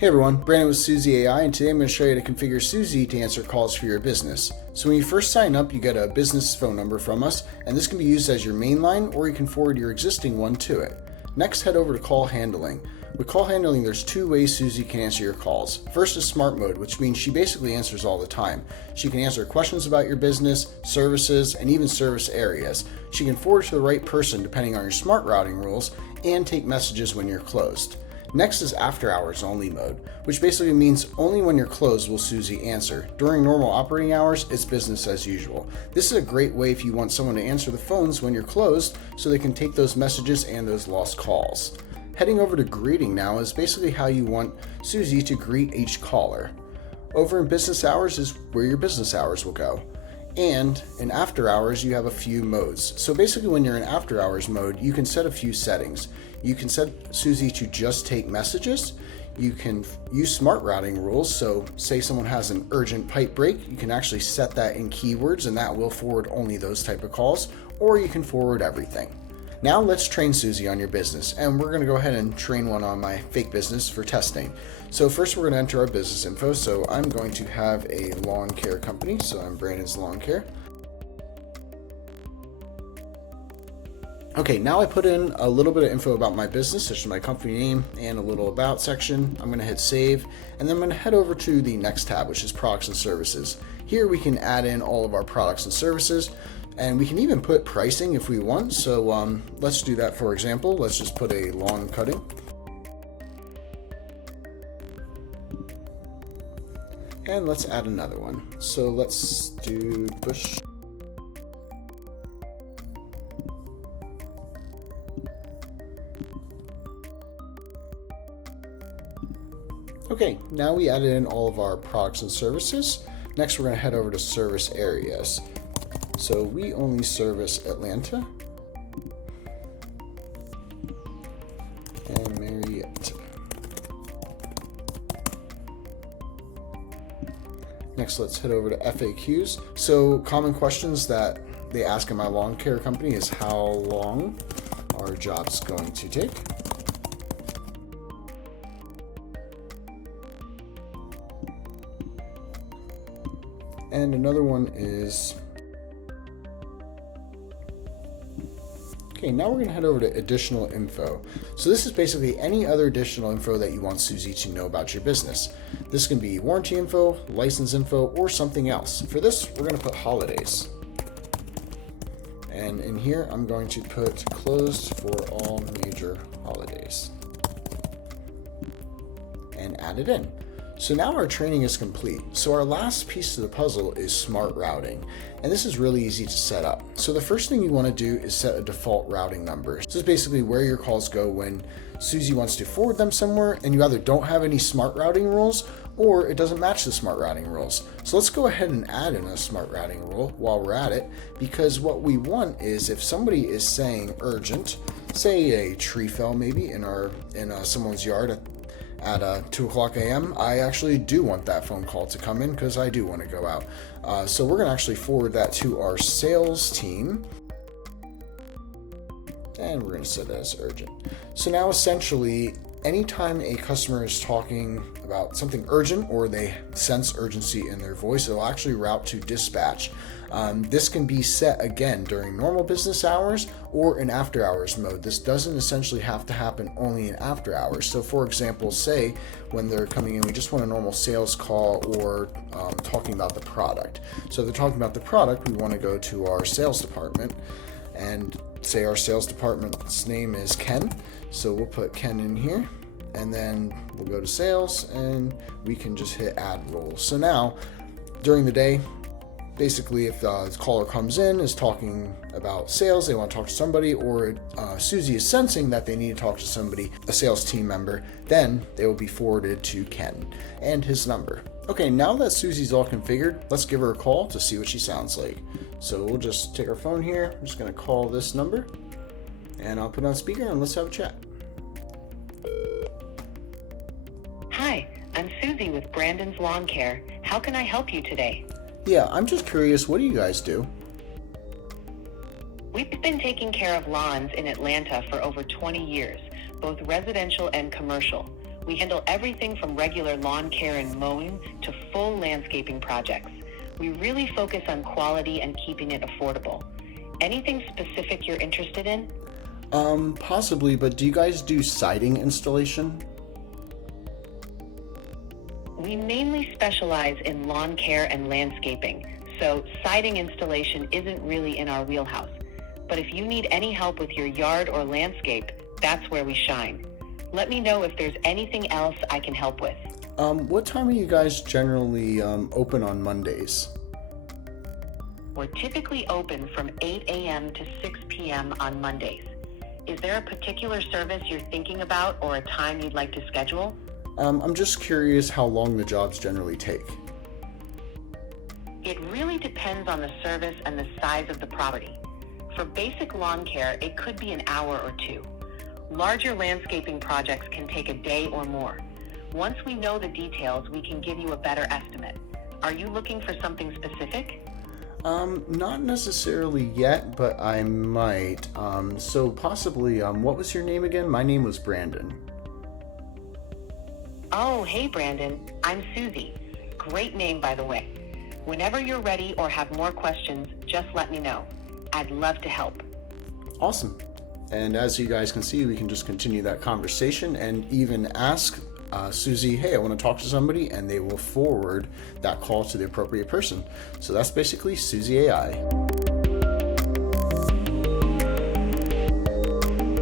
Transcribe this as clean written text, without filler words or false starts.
Hey everyone, Brandon with Suzee AI, and today I'm going to show you how to configure Suzee to answer calls for your business. So when you first sign up, you get a business phone number from us, and this can be used as your main line, or you can forward your existing one to it. Next, head over to call handling. With call handling, there's two ways Suzee can answer your calls. First is smart mode, which means she basically answers all the time. She can answer questions about your business, services, and even service areas. She can forward to the right person depending on your smart routing rules, and take messages when you're closed. Next is after hours only mode, which basically means only when you're closed will Suzee answer. During normal operating hours, it's business as usual. This is a great way if you want someone to answer the phones when you're closed so they can take those messages and those lost calls. Heading over to greeting now is basically how you want Suzee to greet each caller. Over in business hours is where your business hours will go. And in after hours, you have a few modes. So basically when you're in after hours mode, you can set a few settings. You can set Suzee to just take messages. You can use smart routing rules. So say someone has an urgent pipe break, you can actually set that in keywords and that will forward only those type of calls, or you can forward everything. Now let's train Suzee on your business, and we're going to go ahead and train one on my fake business for testing. So first we're going to enter our business info. So I'm going to have a lawn care company. So I'm Brandon's Lawn Care. Okay, now I put in a little bit of info about my business, such as my company name and a little about section. I'm going to hit save, and then I'm going to head over to the next tab, which is products and services. Here we can add in all of our products and services, and we can even put pricing if we want. So let's do that. For example, let's just put a lawn cutting. And let's add another one. So let's do bush. Okay, now we added in all of our products and services. Next, we're going to head over to service areas. So we only service Atlanta and Marietta. Next, let's head over to FAQs. So common questions that they ask in my lawn care company is how long are jobs going to take? And another one is, okay, now we're going to head over to additional info. So this is basically any other additional info that you want Suzee to know about your business. This can be warranty info, license info, or something else. For this, we're going to put holidays. And in here, I'm going to put closed for all major holidays. And add it in. So now our training is complete. So our last piece of the puzzle is smart routing. And this is really easy to set up. So the first thing you want to do is set a default routing number. This is basically where your calls go when Suzee wants to forward them somewhere and you either don't have any smart routing rules or it doesn't match the smart routing rules. So let's go ahead and add in a smart routing rule while we're at it, because what we want is if somebody is saying urgent, say a tree fell maybe in someone's yard at 2 o'clock a.m., I actually do want that phone call to come in because I do want to go out. So we're going to actually forward that to our sales team. And we're going to set that as urgent. So now essentially, anytime a customer is talking about something urgent or they sense urgency in their voice, it'll actually route to dispatch. This can be set again during normal business hours or in after hours mode. This doesn't essentially have to happen only in after hours. So for example, say when they're coming in, we just want a normal sales call or talking about the product. So if they're talking about the product, we want to go to our sales department and say our sales department's name is Ken. So we'll put Ken in here and then we'll go to sales and we can just hit add role. So now during the day, basically if the caller comes in, is talking about sales, they want to talk to somebody, or Suzee is sensing that they need to talk to somebody, a sales team member, then they will be forwarded to Ken and his number. Okay, now that Suzee's all configured, let's give her a call to see what she sounds like. So we'll just take our phone here. I'm just going to call this number and I'll put it on speaker and let's have a chat. Hi, I'm Suzee with Brandon's Lawn Care. How can I help you today? Yeah, I'm just curious, what do you guys do? We've been taking care of lawns in Atlanta for over 20 years, both residential and commercial. We handle everything from regular lawn care and mowing to full landscaping projects. We really focus on quality and keeping it affordable. Anything specific you're interested in? Possibly, but do you guys do siding installation? We mainly specialize in lawn care and landscaping, so siding installation isn't really in our wheelhouse. But if you need any help with your yard or landscape, that's where we shine. Let me know if there's anything else I can help with. What time are you guys generally open on Mondays? We're typically open from 8 a.m. to 6 p.m. on Mondays. Is there a particular service you're thinking about or a time you'd like to schedule? I'm just curious how long the jobs generally take. It really depends on the service and the size of the property. For basic lawn care, it could be an hour or two. Larger landscaping projects can take a day or more. Once we know the details, we can give you a better estimate. Are you looking for something specific? Not necessarily yet, but I might. So possibly, what was your name again? My name was Brandon. Oh, hey Brandon, I'm Suzee. Great name, by the way. Whenever you're ready or have more questions, just let me know. I'd love to help. Awesome. And as you guys can see, we can just continue that conversation and even ask Suzee, hey, I want to talk to somebody, and they will forward that call to the appropriate person. So that's basically Suzee AI.